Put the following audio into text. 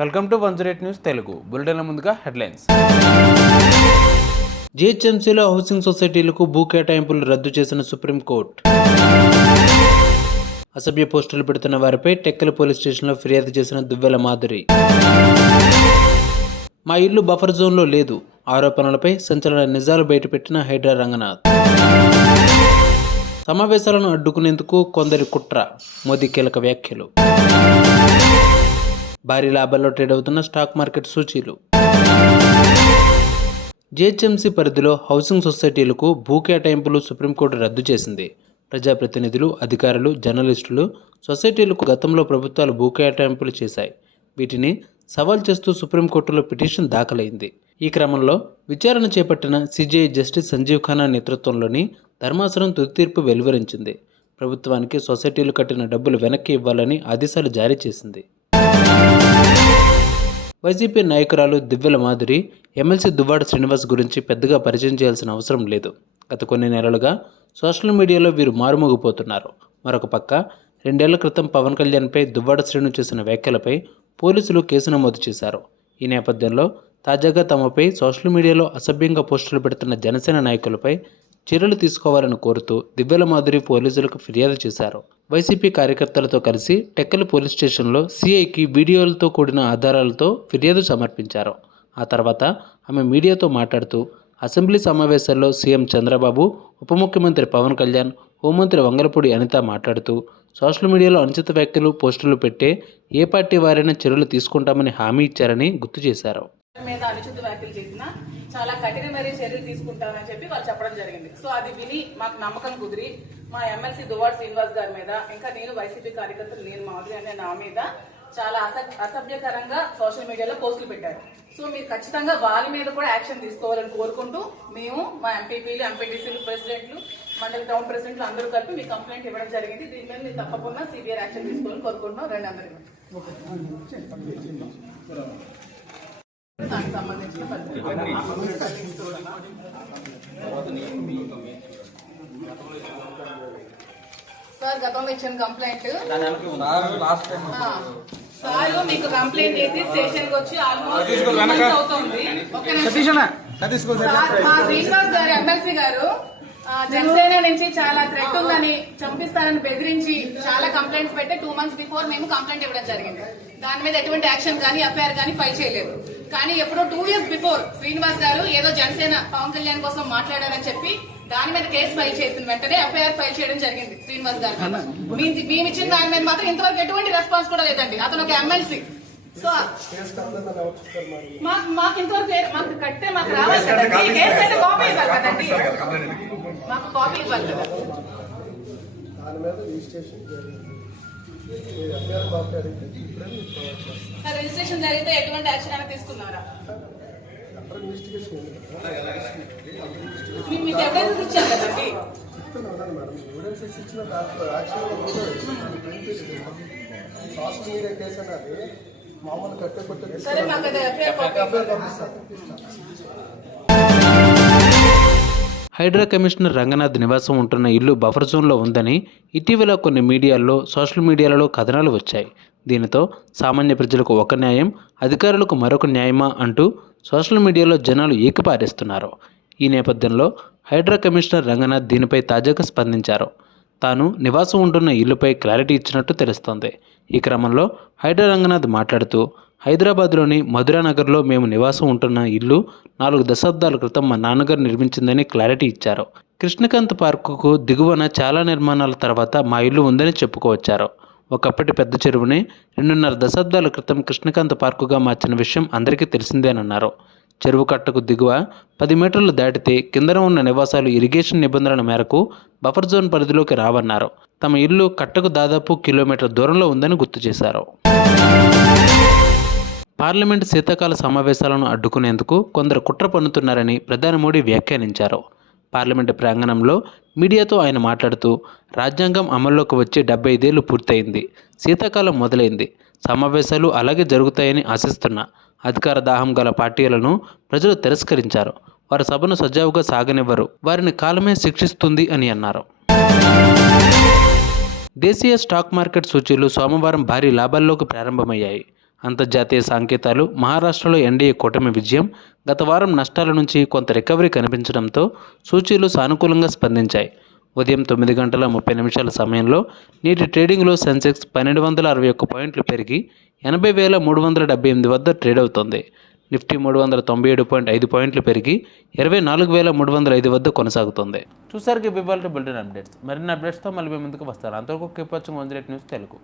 Welcome to 108 news Telugu బులెటిన్ల ముందుగా headlines. జీహెచ్ఎంసీలో housing సొసైటీలకు భూ కేటాయింపులు రద్దు చేసిన సుప్రీంకోర్టు. అసభ్య పోస్టులు పెడుతున్న వారిపై టెక్కలి పోలీస్ స్టేషన్లో ఫిర్యాదు చేసిన దువ్వెల మాధురి. మా ఇల్లు బఫర్ జోన్లో లేదు ఆరోపణలపై సంచలన నిజాలు బయటపెట్టిన హైడ్రా రంగనాథ్. సమావేశాలను అడ్డుకునేందుకు కొందరి కుట్ర, మోదీ కీలక వ్యాఖ్యలు. భారీ లాభాల్లో ట్రేడ్ అవుతున్న స్టాక్ మార్కెట్ సూచీలు. జీహెచ్ఎంసీ పరిధిలో హౌసింగ్ సొసైటీలకు భూ కేటాయింపులు సుప్రీంకోర్టు రద్దు చేసింది. ప్రజాప్రతినిధులు, అధికారులు, జర్నలిస్టులు సొసైటీలకు గతంలో ప్రభుత్వాలు భూ కేటాయింపులు చేశాయి. వీటిని సవాల్ చేస్తూ సుప్రీంకోర్టులో పిటిషన్ దాఖలైంది. ఈ క్రమంలో విచారణ చేపట్టిన సిజేఐ జస్టిస్ సంజీవ్ ఖన్నా నేతృత్వంలోని ధర్మాసనం తుది తీర్పు వెలువరించింది. ప్రభుత్వానికి సొసైటీలు కట్టిన డబ్బులు వెనక్కి ఇవ్వాలని ఆదేశాలు జారీ చేసింది. వైసీపీ నాయకురాలు దువ్వెల మాధురి ఎమ్మెల్సీ దువ్వాడ శ్రీనివాస్ గురించి పెద్దగా పరిచయం చేయాల్సిన అవసరం లేదు. గత కొన్ని నెలలుగా సోషల్ మీడియాలో వీరు మారుమోగిపోతున్నారు. మరొక పక్క 2 ఏళ్ల క్రితం పవన్ కళ్యాణ్పై దువ్వాడ శ్రీను చేసిన వ్యాఖ్యలపై పోలీసులు కేసు నమోదు చేశారు. ఈ నేపథ్యంలో తాజాగా తమపై సోషల్ మీడియాలో అసభ్యంగా పోస్టులు పెడుతున్న జనసేన నాయకులపై చర్యలు తీసుకోవాలని కోరుతూ దువ్వెల మాధురి పోలీసులకు ఫిర్యాదు చేశారు. వైసీపీ కార్యకర్తలతో కలిసి టెక్కలి పోలీస్ స్టేషన్లో సిఐకి వీడియోలతో కూడిన ఆధారాలతో ఫిర్యాదు సమర్పించారు. ఆ తర్వాత ఆమె మీడియాతో మాట్లాడుతూ అసెంబ్లీ సమావేశాల్లో సీఎం చంద్రబాబు, ఉప ముఖ్యమంత్రి పవన్ కళ్యాణ్, హోంమంత్రి వంగలపూడి అనిత మాట్లాడుతూ సోషల్ మీడియాలో అనుచిత వ్యాఖ్యలు, పోస్టులు పెట్టే ఏ పార్టీ వారైనా చర్యలు తీసుకుంటామని హామీ ఇచ్చారని గుర్తు చేశారు. మీద అనుచిత వ్యాఖ్యలు చేసినా చాలా కఠినమైన చర్యలు తీసుకుంటామని చెప్పి వాళ్ళు చెప్పడం జరిగింది. సో అది విని మాకు నమ్మకం కుదిరి మా ఎమ్మెల్సీ దువ్వాడ శ్రీనివాస్ గారి మీద, ఇంకా నేను వైసీపీ కార్యకర్తలు నేను మాధురి అనే నా మీద చాలా అసభ్యకరంగా సోషల్ మీడియాలో పోస్టులు పెట్టారు. సో మీరు ఖచ్చితంగా వారి మీద కూడా యాక్షన్ తీసుకోవాలని కోరుకుంటూ మేము మా ఎంపీపీలు, ఎంపీటీసీలు, ప్రెసిడెంట్లు, మండలి టౌన్ ప్రెసిడెంట్లు అందరూ కలిపి మీ కంప్లైంట్ ఇవ్వడం జరిగింది. దీని మీద మీరు తప్పకుండా సివియర్ యాక్షన్ తీసుకోవాలని కోరుకుంటున్నాం. రెండు అందరికీ దానికి సంబంధించిన సార్ గతంలో ఇచ్చిన కంప్లైంట్ సార్ మీకు కంప్లైంట్ చేసి స్టేషన్ కి వచ్చి ఆల్మోస్ట్ అవుతుంది. శ్రీనివాస్ గారు ఎమ్మెల్సీ గారు జనసేన నుంచి చాలా థ్రెట్ ఉందని, చంపిస్తారని బెదిరించి చాలా కంప్లైంట్స్ పెట్టి 2 months బిఫోర్ మేము కంప్లైంట్ ఇవ్వడం జరిగింది. దాని మీద ఎటువంటి యాక్షన్ కానీ ఎఫ్ఐఆర్ కానీ ఫైల్ చేయలేదు. కానీ ఎప్పుడో 2 years బిఫోర్ శ్రీనివాస్ గారు ఏదో జనసేన పవన్ కళ్యాణ్ కోసం మాట్లాడారని చెప్పి దాని మీద కేసు ఫైల్ చేసిన వెంటనే ఎఫ్ఐఆర్ ఫైల్ చేయడం జరిగింది శ్రీనివాస్ గారు. మేము ఇచ్చిన దాని మీద మాత్రం ఇంతవరకు ఎటువంటి రెస్పాన్స్ కూడా లేదండి. అతను ఒక ఎమ్మెల్సీ. సో మాకు ఇంతవరకు మాకు కట్టే మాకు రావాలి కదండి, కేసు అయితే కాపీ ఇవ్వాలి కదండి, మాకు కాపీ ఇవ్వాలి కదా. సార్ రిజిస్ట్రేషన్ జరిగితే ఎటువంటి యాక్షన్ అయినా తీసుకున్నారా? మీకు ఎవిడెన్స్ ఇచ్చారు కదండి. సరే మాకు హైడ్రా కమిషనర్ రంగనాథ్ నివాసం ఉంటున్న ఇల్లు బఫర్ జోన్లో ఉందని ఇటీవల కొన్ని మీడియాల్లో, సోషల్ మీడియాలలో కథనాలు వచ్చాయి. దీనితో సామాన్య ప్రజలకు ఒక న్యాయం, అధికారులకు మరొక న్యాయమా అంటూ సోషల్ మీడియాలో జనాలు ఏకిపారేస్తున్నారు. ఈ నేపథ్యంలో హైడ్రా కమిషనర్ రంగనాథ్ దీనిపై తాజాగా స్పందించారు. తాను నివాసం ఉంటున్న ఇల్లుపై క్లారిటీ ఇచ్చినట్టు తెలుస్తోంది. ఈ క్రమంలో హైడ్రా రంగనాథ్ మాట్లాడుతూ హైదరాబాద్లోని మధురానగర్లో మేము నివాసం ఉంటున్న ఇల్లు 4 దశాబ్దాల క్రితం మా నాన్నగారు నిర్మించిందని క్లారిటీ ఇచ్చారు. కృష్ణకాంత్ పార్కుకు దిగువన చాలా నిర్మాణాల తర్వాత మా ఇల్లు ఉందని చెప్పుకోవచ్చారు. ఒకప్పటి పెద్ద చెరువుని 2.5 దశాబ్దాల క్రితం కృష్ణకాంత్ పార్కుగా మార్చిన విషయం అందరికీ తెలిసిందేనన్నారు. చెరువు కట్టకు దిగువ 10 మీటర్లు దాటితే కిందన ఉన్న నివాసాలు ఇరిగేషన్ నిబంధనల మేరకు బఫర్ జోన్ పరిధిలోకి రావన్నారు. తమ ఇల్లు కట్టకు దాదాపు కిలోమీటర్ దూరంలో ఉందని గుర్తు చేశారు. పార్లమెంటు శీతాకాల సమావేశాలను అడ్డుకునేందుకు కొందరు కుట్ర పన్నుతున్నారని ప్రధాని మోడీ వ్యాఖ్యానించారు. పార్లమెంటు ప్రాంగణంలో మీడియాతో ఆయన మాట్లాడుతూ రాజ్యాంగం అమల్లోకి వచ్చి 75 ఏళ్లు పూర్తయింది. శీతాకాలం మొదలైంది. సమావేశాలు అలాగే జరుగుతాయని ఆశిస్తున్నా. అధికార దాహం గల పార్టీలను ప్రజలు తిరస్కరించారు. వారి సభను సజావుగా సాగనివ్వరు. వారిని కాలమే శిక్షిస్తుంది అని అన్నారు. దేశీయ స్టాక్ మార్కెట్ సూచీలు సోమవారం భారీ లాభాల్లోకి ప్రారంభమయ్యాయి. అంతర్జాతీయ సంకేతాలు మహారాష్ట్రలో ఎన్డీఏ కూటమి విజయం, గత వారం నష్టాల నుంచి కొంత రికవరీ కనిపించడంతో సూచీలు సానుకూలంగా స్పందించాయి. ఉదయం 9 గంటల 30 నిమిషాల సమయంలో నేటి ట్రేడింగ్లో సెన్సెక్స్ 1261 పాయింట్లు పెరిగి 80,378 వద్ద ట్రేడ్ అవుతోంది. నిఫ్టీ 397.5 పాయింట్లు పెరిగి 24,305 వద్ద కొనసాగుతోంది. చూసారు ఇవాళ బులెటిన్ అప్డేట్స్. మరిన్ని అప్డేట్స్తో మళ్ళీ మీ ముందుకు వస్తారు. అంతవరకు కీప్ వాచింగ్ 108 న్యూస్ తెలుగు.